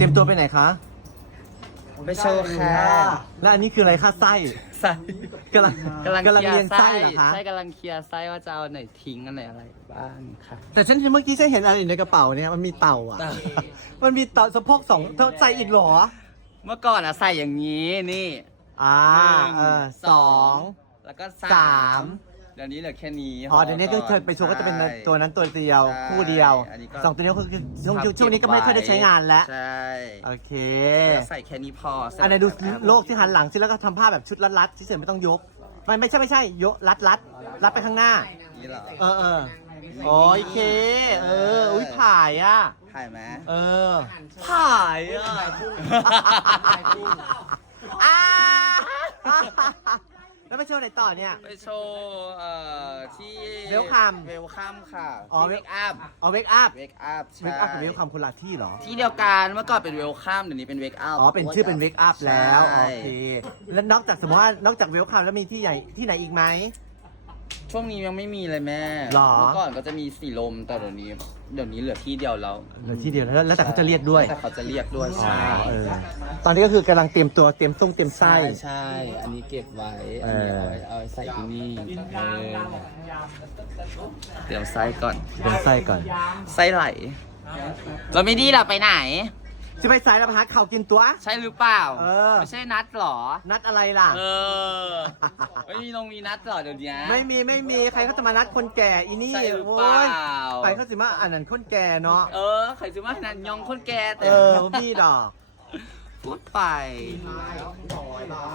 เตรียมตัวไปไหนคะ ไปโชว์ค่ะและอันนี้คืออะไรคะไส้ใส่กำลังกำลังกำลังคเรียงร์ไส้เหรอคะใช่กำลังเคลียร์ไส้ว่าจะเอาไหนทิ้งอันไหนอะไรบ้างค่ะ แต่ฉันเมื่อกี้ฉันเห็นอะไรอยู่ในกระเป๋าเนี่ยมันมีเต่าอะเต่ามันมีเต่าสะโพกสองเธอใส่อีกเหรอ เมื่อก่อนอะใส่อย่างนี้นี่ อ่าหนึ่งเออสองแล้วก็สาสามมเดี๋ยวนี้เหลือแค่นี้อ๋อเดี๋ยวนี้ก็เคยไปโชว์ก็จะเป็นใช่ตัวนั้นตัวเดียวใช่คู่เดียวอันนี้ก็สองตัวนี้ก็คือช่วงพับช่วงนี้ก็ไม่ค่อยได้ใช้งานแล้ว ใช่โอเคแล้วใส่แค่นี้พอเสร็จอันไหนดูแอปโลกที่หันหลังสิแล้วก็ทำผ้าแบบชุดรัดๆที่เฉยๆไม่ต้องยกไม่ไม่ใช่ไม่ใช่ยกรัดรัดรัดไปข้างหน้า นี่เหรอเออเออโอเค เออ อุ้ยถ่ายอะ ถ่ายไหมเออถ่ายอะ อ่า แล้วไปโชว์ไหนต่อเนี่ย ไปโชว์เอ่อที่ Welcome เวลคัมค่ะอ๋อ ที่เวกอัพเอาเวกอัพเวกอัพเวกอัพกับเวลคัมคนละที่เหรอ ที่เดียวกันเมื่อก่อนเป็นเวลคัมเดี๋ยวนี้เป็นเวกอัพอ๋อ เป็นชื่อเป็นเวกอัพแล้วใช่โอเค แล้วนอกจากสมมติว่านอกจากเวลคัมแล้วมีที่ใหญ่ที่ไหนอีกไหม ช่วงนี้ยังไม่มีเลยแม่หรอ เมื่อก่อนก็จะมีสีลมแต่เดี๋ยวนี้ เดี๋ยวนี้เหลือที่เดียวแล้วเหลือที่เดียวแล้วแล้วแต่เขาจะเรียกด้วยแต่เขาจะเรียกด้วยอ๋อใช่เออตอนนี้ก็คือกำลังเตรียมตัวเตรียมส่งเตรียมไส้ ใช่ใช่ อันนี้เก็บไว้ อันนี้เอาไว้เอาไว้ใส่ที่นี่เออเตรียมไส้ก่อน เตรียมไส้ก่อน ไส้ไหลเราไม่ดีล่ะไปไหน จะไปสายแล้วพาเขากินตัว ใช่หรือเปล่า เออ ไม่ใช่นัดหรอ นัดอะไรล่ะ เออ ไม่มีนงมีนัดหรอเดี๋ยวนี้ ไม่มีไม่มีใครเขาจะมานัดคนแก่อีนี่ใช่หรือโอ้เปล่ายไปเขาสิมาอ่านนันคนแก่เนาะ เออใครซื้อมาขนาดยองคนแก่แต่ เออมีดอก พูดไป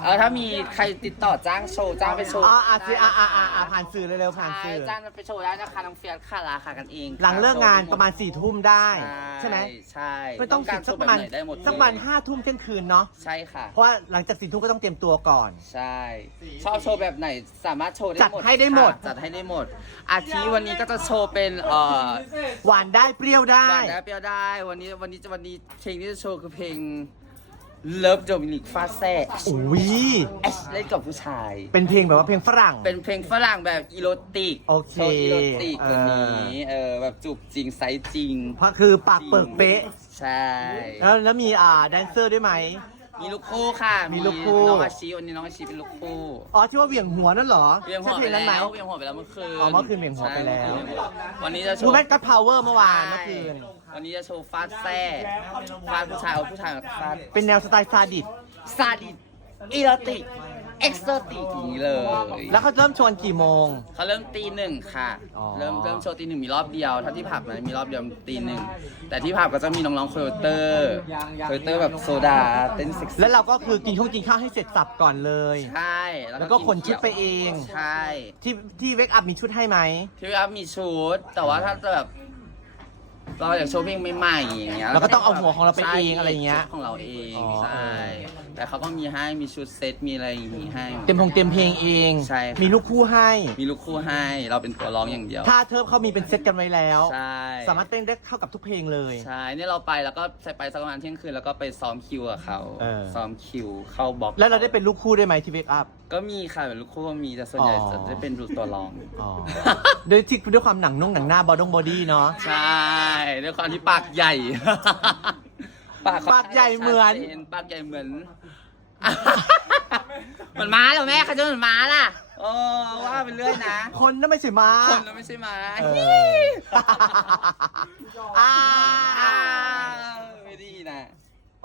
เออถ้ามีใครติดต่อจ้างโชว์จ้างไปโชว์อ๋ออะสิอะอะอะอะผ่านสื่อเร็วๆผ่านใช่สื่อจ้างไปโชว์ได้นะคะน้องเฟียสค่ะราคากันเองค่ะหลังเลิกงานประมาณสี่ทุ่มได้ ใช่ไหมใช่ไม่ต้องการสัโชกว์ปแบระบมาณไหนได้หมดสักประมาณห้าทุ่มเที่ยงคืนเนาะใช่ค่ะ เพราะว่าหลังจากสี่ทุ่มก็ต้องเตรียมตัวก่อน ใช่ ชอบโชว์แบบไหนสามารถโชว์ได้จัดหมดให้ได้หมด ค่ะจัดให้ได้หมด อาทิวันนี้ก็จะโชว์เป็นเอ่อหวานได้เปรี้ยวได้ หวานได้เปรี้ยวได้วันนี้วันนี้จะวันนี้เพลงที่จะโชว์คือเพลง Love Dominic ฟาแซ่อุ้ยแอชเล่นกับผู้ชาย เป็นเพลงแบบว่าเพลงฝรั่ง เป็นเพลงฝรั่งแบบอีโรติกโอเคโชว์อีโรติกวันนี้เออแบบจูบจริงไซส์จริง เพราะคือปากเปิกเป๊ะ ใช่ แล้วแล้วมีอ่าแดนเซอร์ด้วยไหม มีลูกคู่ค่ะมีลูกคู่ น้องอาชีวันนี้น้องอาชีเป็นลูกคู่อ๋อที่ว่าเหวี่ยงหัวนั่นเหรอเวียงหัใช่วเพไปลงนั้นไหมแล้วเวียงหัวไปแล้วเมื่อคืนอ๋อเมื่อคืนเวียงหัวไปแล้ว ใช่วันนี้จะโชดูว์แมทก็พาวเวอร์เมื่อวานเมื่อคืน วันนี้จะโชว์ฟาดแซ่ฟาดผู้ชายเอาผู้ชายฟาดเป็นแนวสไตล์ซาดิสซาดิสอีโรติก เอ็กโซติกอย่างนี้เลยแล้วเขาเริ่มชวนกี่โมง เขาเริ่มตีหนึ่งค่ะ อ๋อ เริ่มเริ่มโชว์ตีหนึ่งมีรอบเดียว ถ้าที่ผับมันมีรอบเดียวตีหนึ่ง แต่ที่ผับก็จะมีน้องๆโคโยเตอร์โคโยเตอร์แบบโซดาเต้นเซ็กซี่แล้วเราก็คือกินข้าวกินข้าวให้เสร็จสับก่อนเลย ใช่แล้วก็ขนชุดไปเอง ใช่ ที่ที่เวกอัพมีชุดให้ไหมพี่อัพมีชุด แต่ว่าถ้าจะแบบเราอยากโชว์เพลงใหม่ๆอย่างเงี้ยเราก็ต้องเอาหัวของเราไปเองใช่อะไรอย่างเงี้ย ชุดของเราเอง อ๋อ ใช่ แต่เขาก็มีให้มีชุดเซตมีอะไรอย่างงี้ให้ เต็มพงเต็มเพลงเอง ใช่ครับ มีลูกคู่ให้ มีลูกคู่ให้เราเป็นตัวร้องอย่างเดียวท่าเทิบเขามีเป็นเซตกันไว้แล้ว ใช่ สามารถเต้นได้เข้ากับทุกเพลงเลย ใช่เนี่ยเราไปแล้วก็ไปสักประมาณเที่ยงคืนแล้วก็ไปซ้อมคิวกับเขาเออ ซ้อมคิวเข้าบล็อกแล้วเราได้เป็นลูกคู่ได้ไหมที่เวกอัพ ก็มีค่ะแบบลูกคู่ก็มีแต่ส่วนใหญ่อ๋อ จะได้เป็นตัวร้อง อ๋อ ด้วยที่ด้วยความหนังนุ่งหนังหน้าบอดงบอดี้เนาะ ใช่ด้วยความที่ปากใหญ่ ปากเขาปากใหญ่เหมือนชัดจปากใหญ่เหมือน เหมือนม้าเหรอแม่เขาจะเหมือนม้าล่ะโอ้ว่าไปเรื่อยนะ คนนั่นไม่ใช่ม้า คนน่ะไม่ใช่ม้าเอออ่า อ่าไม่ดีนะ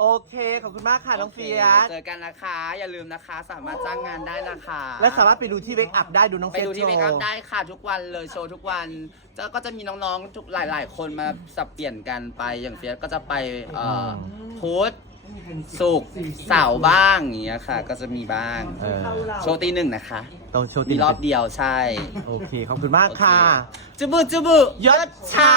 โอเค ขอบคุณมากค่ะน้องเฟียสเจอกันนะคะ อย่าลืมนะคะ สามารถจ้างงานได้นะคะ และสามารถไปดูที่เวกอัพได้ดูน้องไปเฟียสดูโชที่เมคอัพว์ได้ค่ะทุกวันเลยโชว์ทุกวันแล้วก็จะมีน้องๆทุกหลาย ๆ คนมาสับเปลี่ยนกันไปอย่างเฟียสก็จะไปเอ่อพุธศุกร์เสาร์บ้างอย่างเงี้ยค่ะ ก็จะมีบ้าง เออ โชว์ตีหนึ่งนะคะ ต้องโชว์มีตีรอบเดียวใช่โอเค ขอบคุณมากค่ะ จุบุจุบุยศชา